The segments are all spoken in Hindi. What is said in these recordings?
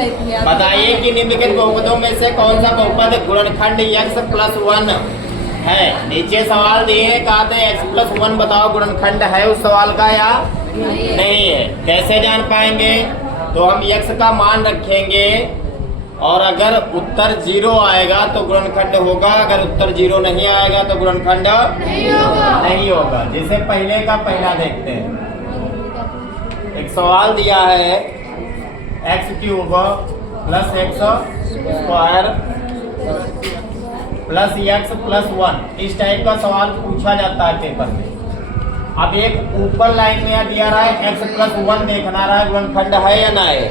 बताइए कि निम्नलिखित बहुपदों में से कौन सा बहुपद गुणनखंड x+1 है। नीचे सवाल दिए, कहते हैं x+1 बताओ गुणनखंड है उस सवाल का या नहीं है। कैसे जान पाएंगे? तो हम x का मान रखेंगे और अगर उत्तर 0 आएगा तो गुणनखंड होगा, अगर उत्तर 0 नहीं आएगा तो गुणनखंड नहीं होगा। जैसे पहले का पहला देखते हैं। एक सवाल दिया है x³ + x² + x+1, इस टाइप का सवाल पूछा जाता है पेपर में। अब एक ऊपर लाइन में दिया रहा है x+1 देखना रहा है गुणनखंड है या ना है।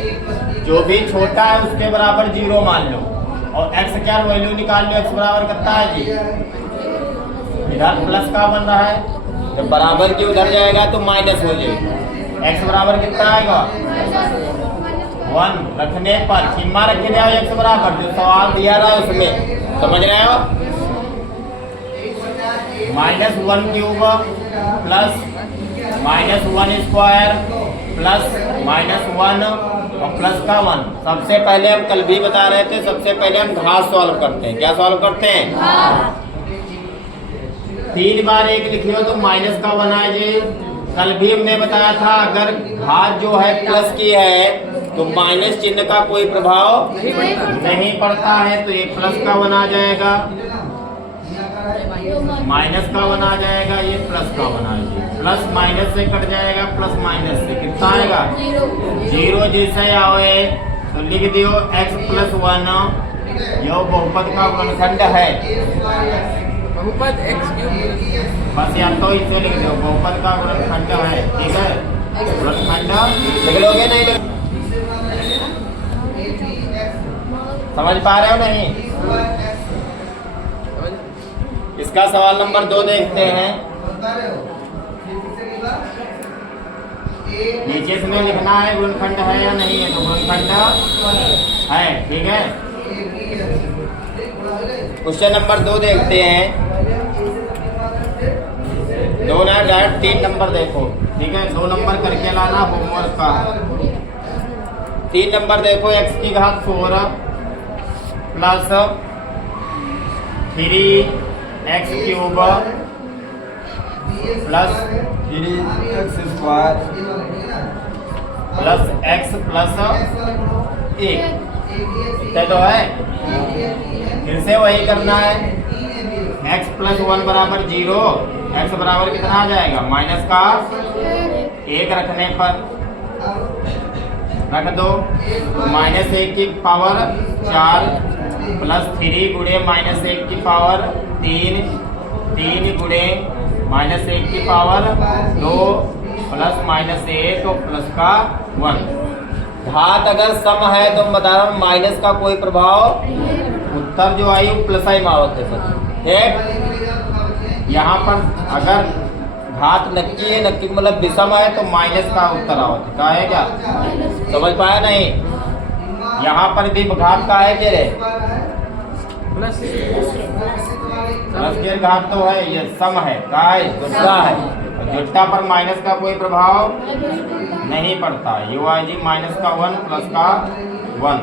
जो भी छोटा है उसके बराबर 0 मान लो और x क्या वैल्यू निकाल लो। x बराबर कितना है जी? इधर प्लस का बन रहा है, जब बराबर की उधर जाएगा तो माइनस हो जाएगा। x बराबर कितना आएगा? 1 रखने पर सीमा रखे जाओ x बराबर जो सवाल दिया रहा है उसमें, समझ रहे हो? -1³ प्लस -1² प्लस -1 और प्लस का 1। सबसे पहले हम कल भी बता रहे थे, सबसे पहले हम घात सॉल्व करते हैं। क्या सॉल्व करते हैं? 3 बार 1 लिखियो तो माइनस का 1 आ जाए। कल भी हमने बताया था अगर घात जो है प्लस की है तो माइनस चिन्ह का कोई प्रभाव नहीं पड़ता है, तो ये प्लस का 1 आ जाएगा, माइनस का 1 आ जाएगा, ये प्लस का 1 आ जाएगा। प्लस माइनस से कट जाएगा, प्लस माइनस से कितना आएगा? 0 जैसे आवे तो लिख दियो x+1 यो बहुपद का गुणनखंड है। बहुपद x³ बस या तो इसे लिख दो बहुपद का गुणनखंड है, ठीक है? गुणनखंड लिख लोगे नहीं लिख? समझ पा रहे हो नहीं? इसका सवाल नंबर 2 देखते हैं। नीचे इसमें लिखना है गुणनखंड है या नहीं है, तो गुणनखंड है, ठीक है? क्वेश्चन नंबर 2 देखते हैं। 2 ना डायरेक्ट 3 नंबर देखो, ठीक है? 2 नंबर करके लाना होमवर्क का। 3 नंबर देखो, x³ plus 3x³ plus 3x² plus x+1 इतना तो है। फिर से वही करना है, x+1 बराबर 0, x बराबर कितना आ जाएगा? माइनस का 1 रखने पर रख दो, -1 की पावर 4 प्लस 3 गुणे -1 की पावर 3, 3 गुणे -1 की पावर 2 प्लस -1 और प्लस का 1। घात अगर सम है तो बता रहा हूँ माइनस का कोई प्रभाव, उत्तर जो आई वो प्लस आई मावत है, ठीक? यहाँ पर अगर घात नक्की है, नक्की मतलब विषम है तो माइनस का उत्तर आवत है। क्या है? क्या समझ पाया नहीं? यहाँ पर भी घात का है क्या रे? प्लस के घात तो है, ये सम है, का है जुट्टा है, जुट्टा पर माइनस का कोई प्रभाव नहीं पड़ता। यू आई जी -1 प्लस का 1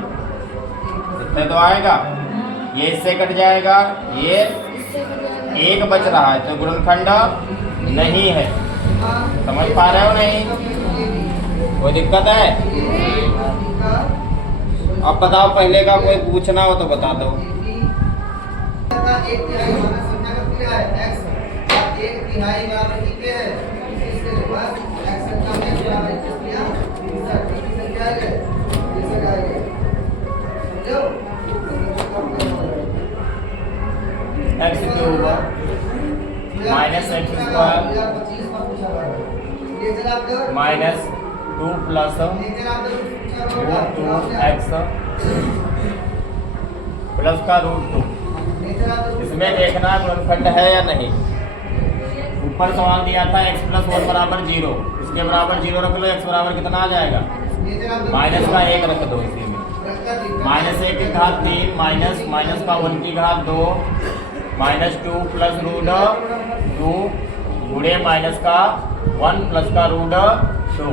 इतने तो आएगा, ये इससे कट जाएगा, ये 1 बच रहा है तो गुणनखंड नहीं है। समझ पा रहे हो नहीं? कोई दिक्कत है? अब बताओ, पहले का कोई पूछना हो तो बता दो। x³ -x² -2 plus √2x plus का √2। इसमें देखना गुणनखंड है या नहीं। ऊपर सवाल दिया था x+1 बराबर 0, इसके बराबर 0 रख लो, x बराबर कितना आ जाएगा? माइनस का 1 रख दो इसी में, -1 की घात 3 माइनस का 1 की घात 2 -2 प्लस √2 गुणे माइनस का 1 प्लस का √2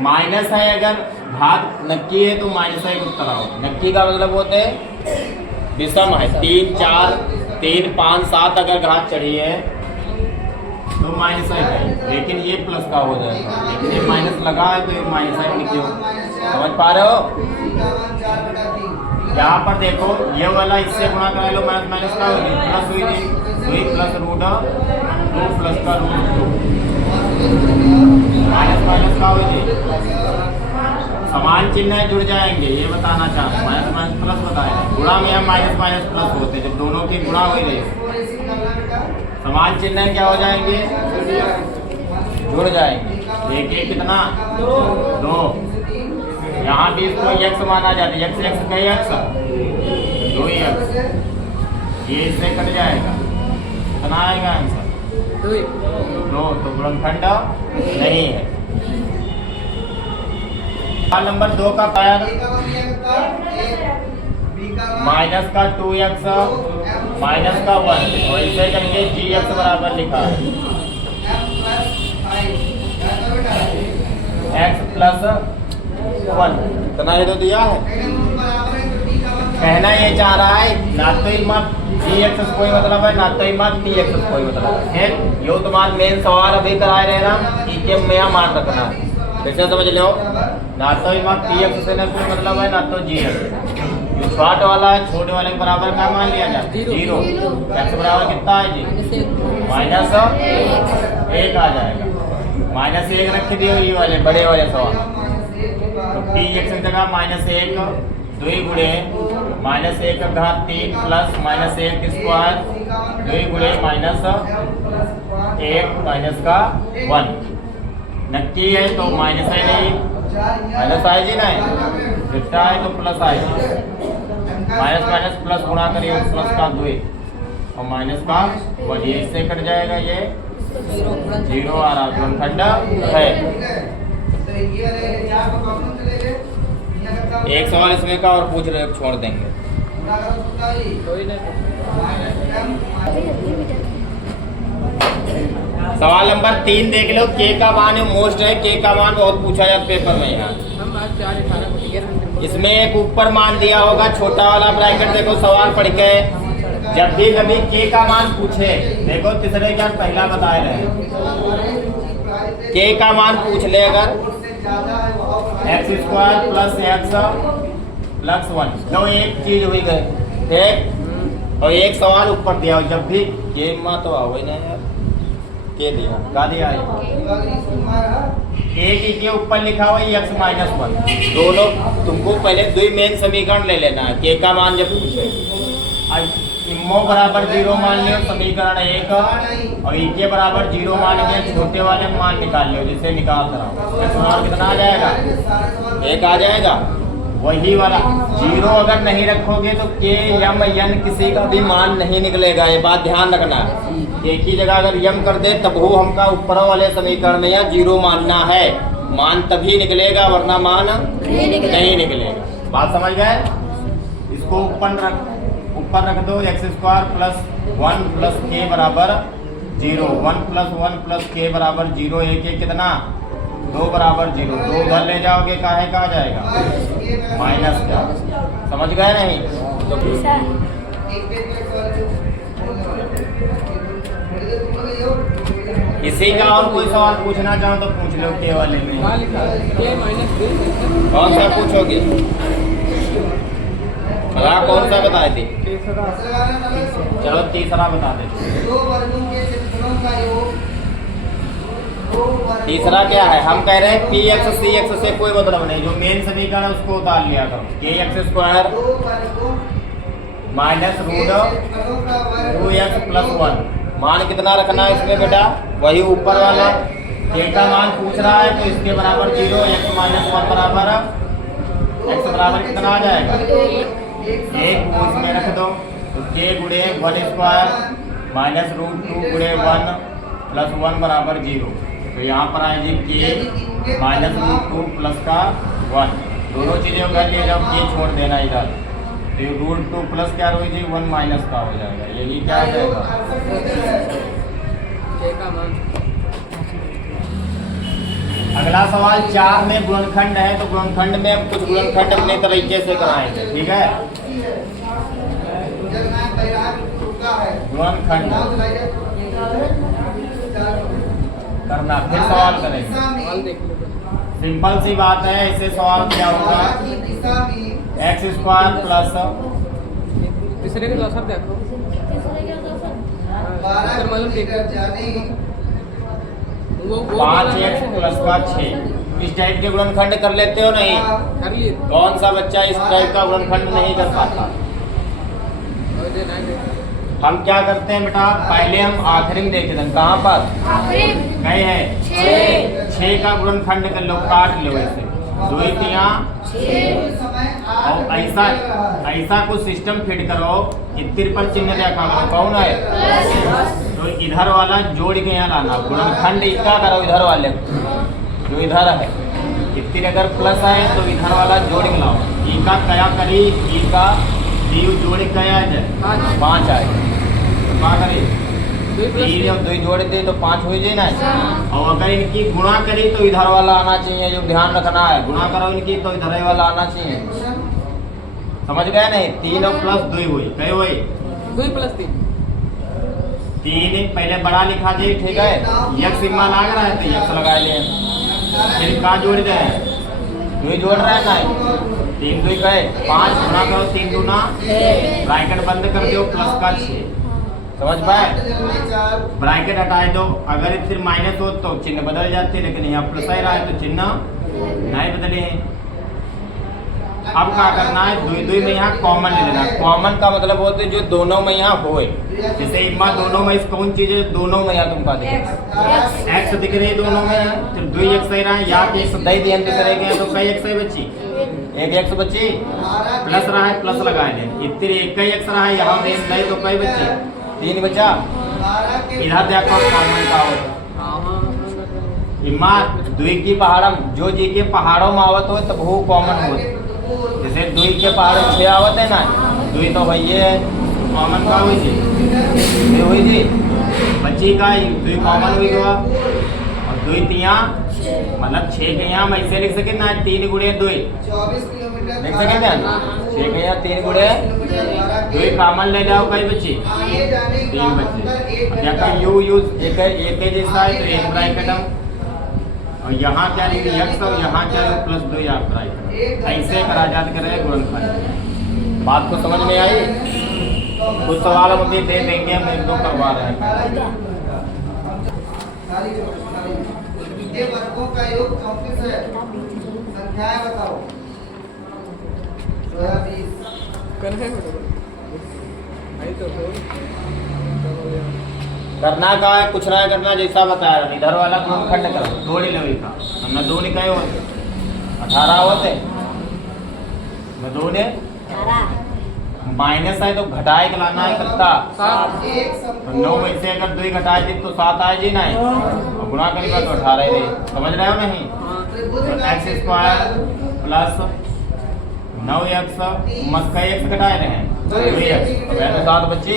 माइनस है, अगर घात नक्की है तो माइनस है उत्तर आओ। नक्की का मतलब होते हैं विषम है, 3 4 3 5 7 अगर घात चढ़ी है तो माइनस है भाई, लेकिन ये प्लस का हो जाएगा, लेकिन ये माइनस लगा है तो ये माइनस है क्यों, समझ पा रहे हो। यहाँ पर देखो ये वाला इससे गुणा करा लो, माइनस माइनस का होगी प्लस हुई थी, हुई प्लस रूट 2 प्लस का रूट 2, माइनस माइनस का होगी, समान चिन्ह जुड़ जाएंगे, ये बताना चाहते हैं। माइनस माइनस प्लस बताया, गुणा में हम माइनस माइनस प्लस होते हैं, जब दोनों की गुणा हो रही समान चिन्ह क्या हो जाएंगे, जुड़ जाएंगे। एक एक कितना 2, यहाँ भी इसको x माना जाता है, x x कई x 2 ही x, ये इससे कट जाएगा, कितना आएगा आंसर 2, तो गुणनखंड नहीं है। सवाल नंबर 2 का पैर माइनस का 2x माइनस का 1 और इसे करके gx बराबर लिखा है x प्लस 1, इतना ये तो दिया है। कहना ये चाह रहा है ना तो मत gx से कोई मतलब है, ना तो मत dx से कोई मतलब है। यो तुम्हारा मेन सवाल अभी कराए रहना कि मैं मान रखना है, कैसे समझ लो। ना तो मत dx से कोई मतलब है, ना तो gx। जो शॉर्ट वाला है छोटे वाले के बराबर क्या मान लिया जाए 0, x बराबर कितना है जी माइनस 1 आ जाएगा, माइनस 1 रख दियो ये वाले बड़े वाले सवाल, तो px की जगह -1 2 गुणे -1 का घात 3 प्लस -1 स्क्वायर 2 गुणे -1 माइनस का 1, नक्की है तो माइनस है नहीं, माइनस आए जी नहीं, घटा है तो प्लस आएगी, माइनस माइनस प्लस गुणा करिए प्लस का 2 और माइनस का 1, ये इससे कट जाएगा, ये 0 आ रहा, गुणनखंड है। एक सवाल इसमें का और पूछ रहे छोड़ देंगे। सवाल नंबर 3 देख लो, के का मान मोस्ट है, के का मान बहुत पूछा जाता पेपर में यहाँ। इसमें एक ऊपर मान दिया होगा छोटा वाला ब्रैकेट, देखो सवाल पढ़ के जब भी कभी के का मान पूछे, देखो तीसरे क्या पहला बताए रहे, के का मान पूछ ले अगर x square plus x plus 1, तो एक चीज हुई गई ठीक, और एक सवाल ऊपर दिया हो, जब भी के मा तो आओ ही नहीं यार, के दिया का दिया एक ही के ऊपर लिखा हुआ x माइनस 1, दोनों तुमको पहले 2 मेन समीकरण ले लेना है, के का मान जब पूछे, इम्मो बराबर 0 मान लियो समीकरण 1 और ई के बराबर 0 मान के छोटे वाले मान निकाल लियो, जिसे निकाल रहा कितना आ जाएगा 1 आ जाएगा। वही वाला 0 अगर नहीं रखोगे तो के यम यन किसी का भी मान नहीं निकलेगा, ये बात ध्यान रखना। एक ही जगह अगर यम कर दे तब वो हमका ऊपर वाले समीकरण में या 0 मानना है, मान तभी निकलेगा वरना मान नहीं निकलेगा। बात समझ गए। इसको ऊपर रख दो, x स्क्वायर प्लस 1 प्लस के बराबर 0, 1 प्लस 1 प्लस के बराबर 0, एक एक कितना 2 बराबर 0, 2 उधर ले जाओगे काहे का आ जाएगा माइनस का, समझ गए नहीं तो इसी का और कोई सवाल पूछना चाहो तो पूछ लो के वाले में, कौन सा पूछोगे भला कौन सा बताए थे, चलो तीसरा बता दे। तीसरा क्या है, हम कह रहे हैं पी एक्स सी एक्स से कोई मतलब नहीं, जो मेन समीकरण है उसको उतार लिया करो, के x square minus root 2x plus 1, मान कितना रखना है इसमें बेटा, वही ऊपर वाला के का मान पूछ रहा है तो इसके बराबर 0, x माइनस 1 बराबर x बराबर कितना आ जाएगा 1, वो इसमें रख दो, तो के गुणे 1 स्क्वायर माइनस रूट 2 गुणे 1 प्लस 1 बराबर 0, तो यहाँ पर आएगी के माइनस रूट 2 प्लस का 1, दोनों चीज़ें उधर ले जाओ, के छोड़ देना इधर, तो रूट 2 प्लस क्या हो जाएगी 1 माइनस का हो जाएगा, यही क्या आ जाएगा अगला सवाल 4 में गुणनखंड है, तो गुणनखंड में हम कुछ गुणनखंड अपने तरीके से कराएंगे, ठीक है। गुणनखंड करना, फिर सवाल करेंगे। सवाल देख लो। सिंपल सी बात है, इससे सवाल क्या होगा, x² प्लस तीसरे के दौसर देखो। हाँ, मालूम देखो। वो 5x प्लस का 6। इस टाइप के गुणनखंड कर लेते हो नहीं? कर लिए। कौन सा बच्चा इस टाइप का गुणनखंड नहीं कर पाता? हम क्या करते हैं बेटा, पहले हम आखिरी में देखे थे, कहाँ पर गए हैं 6 का गुणनखंड कर लो, काट लो ऐसे 2 3 और ऐसा कुछ सिस्टम फिट करो कि तिरपल चिन्ह देखा कौन है, तो इधर वाला जोड़ के यहाँ लाना, गुणनखंड इसका करो इधर वाले जो इधर है, इतनी अगर प्लस है तो इधर वाला जोड़ के लाओ, ई का क्या करी, ई का जोड़ क्या है 5 आए, क्या करी 3 और 2 जोड़ दे तो 5 हो जाए ना। और अगर इनकी गुणा करी तो इधर वाला आना चाहिए, जो ध्यान रखना है, गुणा करो इनकी तो इधर वाला आना चाहिए, समझ गए नहीं। 3 और प्लस 2 हुई, कई हुई 2 प्लस 3 पहले बड़ा लिखा दे, ठीक है। यक्स सिग्मा लग रहा है तो यक्स लगा ले, फिर का जोड़ दे 2 जोड़ रहा है ना, 3 2 गए 5, गुणा करो 3 दूना, ब्रैकेट बंद कर दो, प्लस का 6, समझ पाए। ब्रैकेट हटाए दो, अगर फिर माइनस हो तो चिन्ह बदल जाते, लेकिन यहाँ प्लस आ रहा है तो चिन्ह नहीं बदले हैं। अब क्या करना है, 2 2 में यहाँ कॉमन ले लेना। कॉमन का मतलब होता है जो दोनों में यहाँ होए, जैसे इमा दोनों में कौन चीज है, दोनों में यहाँ तुमका एक्स दिख रही है दोनों में, फिर 2 एक्स रहा है, या एक्स दई ध्यान दिख रहे हैं तो कई एक्स है बच्ची, 1 एक्स बच्ची, प्लस रहा है प्लस लगाए दे, इतने 1 एक्स रहा है, यहाँ में नहीं तो कई बच्चे 3 बचा, इधर देखो कॉमन का हो इमा 2 की पहाड़म, जो जी के पहाड़ों में आवत हो तब वो कॉमन हो, जैसे 2 के पहाड़ 6 आवत है ना, 2 तो भैया है कॉमन का हुई जी, हुई जी बच्ची का 2 कॉमन हुई हुआ, और 2 3 मतलब 6 के यहाँ हम ऐसे लिख सके ना, 3 गुणे 2 लिख सके ना, 6 के यहाँ 3 गुणे 2 कॉमन ले जाओ, कई बच्चे 3 बच्चे, यू यूज एक जैसा है तो एक ब्रैकेट, और यहाँ क्या लिखे यक्स, और यहाँ क्या प्लस 2 या ब्रैकेट, ऐसे करा जात करे गुणनखंड। बात को समझ में आई? कुछ सवाल हम दे देंगे, हम 1 2 करवा रहे हैं। वर्गों का योग 34 है, संख्याएं बताओ। करना का है, कुछ ना करना, जैसा बताया इधर वाला गुणनखंड करो, 2 लो का न 2 निकाय होते 18 होते न 2 ने माइनस है तो घटाए के लाना है कितना 7, 9 में से अगर 2 घटाए दी तो 7 आए जी नहीं, और गुणा करेगा तो 18 ही, समझ रहे हो नहीं। तो x² प्लस 9x मस्का x घटाए रहे हैं 2x, तो 7 बच्चे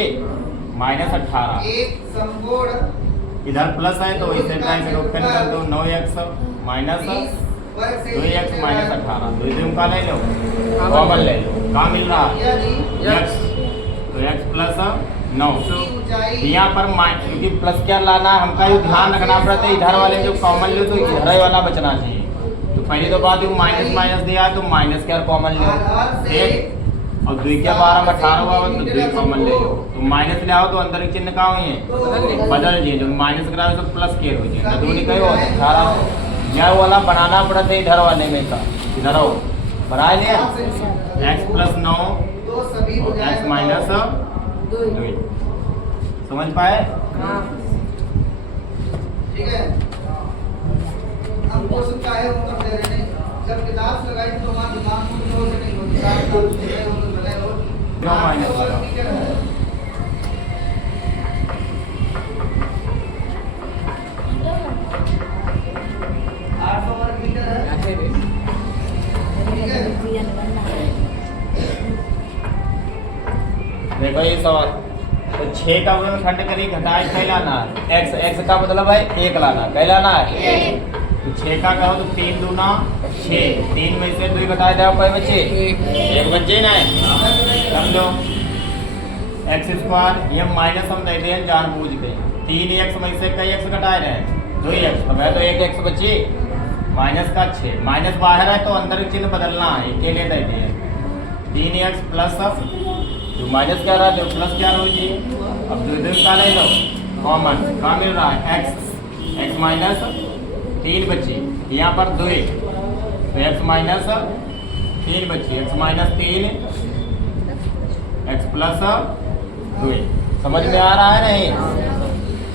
माइनस 18, इधर प्लस है तो इसे ब्रैकेट ओपन कर दो, 9x माइनस 2x माइनस 18, 2 का ले लो, कॉमन ले लो, क्या मिल रहा है x, तो x प्लस 9, यहाँ पर क्योंकि प्लस क्या लाना है हमका, ये ध्यान रखना पड़ता है, इधर वाले जो कॉमन लो तो इधर वाला बचना चाहिए, तो पहले तो बात माइनस माइनस दिया है तो माइनस क्या कॉमन लो, ठीक, और 2 के 12 में 18 हुआ तो 2 कॉमन ले लो, तो माइनस ले आओ तो अंदर के चिन्ह का हुई है बदल दिए, जो माइनस कराओ तो प्लस के हो जाए, 2 निकले हो 18, यह वाला बनाना पड़ता है इधर वाले में का, इधर आओ बना लिया x प्लस 9 और x माइनस 2, समझ पाए? ठीक है, हम क्वेश्चन का है उत्तर दे रहे हैं, जब किताब से लगाई तो हमारा दिमाग में जो से नहीं होता है, तो भले हो 9 माइनस लगा, देखो ये सवाल, तो 6 का गुणनखंड करी घटाए कहलाना है, x का मतलब है 1 लाना, कहलाना है तो 6 का कहो तो 3 दूना 6, 3 में से 2 घटाए दो कोई बच्चे, एक बच्चे ना कर लो। एक्स स्क्वायर ये माइनस हम दे दें जानबूझ के, 3x में से कई x घटाए रहे, 2x तो मैं तो 1x बची, माइनस का 6, माइनस बाहर है तो अंदर चिन्ह बदलना है, के लिए दे दिए 3x प्लस जो माइनस क्या रहा है प्लस क्या हो जी। अब 2 का ले लो कॉमन, कहाँ मिल रहा है x माइनस 3 बची, यहाँ पर 2 तो x माइनस 3 बची, x माइनस 3 x प्लस 2। समझ में आ रहा है नहीं?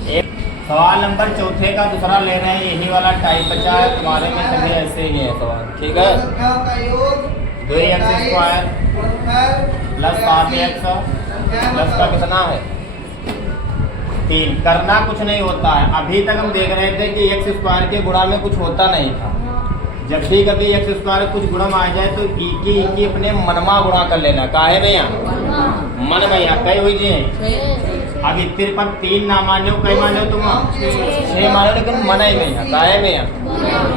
एक सवाल नंबर 4 का दूसरा ले रहे हैं, यही वाला टाइप बचा है तुम्हारे में, सभी ऐसे ही है सवाल, ठीक है। 2x square plus 7x plus का कितना है 3। करना कुछ नहीं होता है, अभी तक हम देख रहे थे कि x स्क्वायर के गुणा में कुछ होता नहीं था। जब भी कभी x स्क्वायर कुछ गुणा में आ जाए तो की अपने मनमा गुणा कर लेना, काहे में यहाँ मन में यहाँ कई हुई जी। अब इतने पर 3 ना मानो, कई मानो तुम 6 मानो, लेकिन मन ही में यहाँ, काहे में यहाँ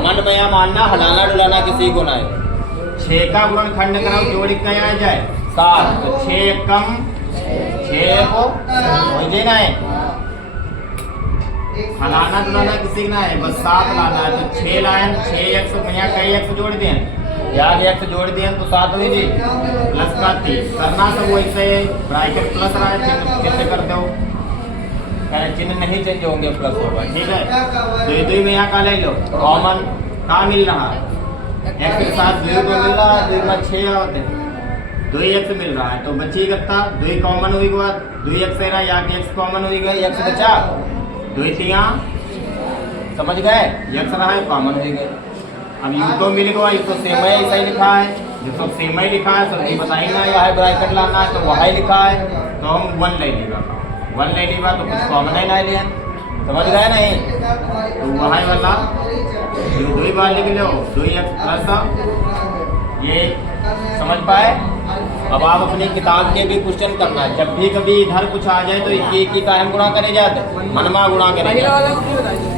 मन में यहाँ मानना, हलाना डुलाना किसी को ना है। 6 का गुणनखंड कराओ, जोड़ी क्या आ जाए 7, तो 6 कम 6 को वही ना है, हलाना डुलाना किसी ना है, बस 7 लाना है तो 6 लाए, 6x यहाँ कई x जोड़ दिए, याद x जोड़ दिए तो 7 हुई जी, प्लस का 3। करना सब वैसे ब्रैकेट प्लस रहा है, चिन्ह कर दो, चिन्ह नहीं चेंज होंगे, प्लस होगा, ठीक है। 2 में यहाँ का ले लो कॉमन, कहाँ मिल रहा है x के साथ 2 को मिल रहा है, 2 में 6 होते 2x मिल रहा है, तो बची कितना 2 कॉमन हुई के बाद 2x रहा, यहाँ के x कॉमन हुई गई, x बचा 2 3, समझ गए, x रहा है कॉमन हो गए। अब यू तो मिल गया, तो सेम ही ऐसा ही लिखा है, जो तो सेम ही लिखा है सब बताइए ना, यहाँ ब्रैकेट लाना है तो वहाँ ही लिखा है, तो हम 1 ले लेगा, 1 ले लेगा तो कुछ कॉमन ही ना लिया, समझ गए नहीं, तो वहाँ वाला 2 बार लिख लो 2x प्लस ये, समझ पाए। अब आप अपनी किताब के भी क्वेश्चन करना है, जब भी कभी इधर कुछ आ जाए तो एक ही का हम गुणा करे जाते, मनमा गुणा करे जाते।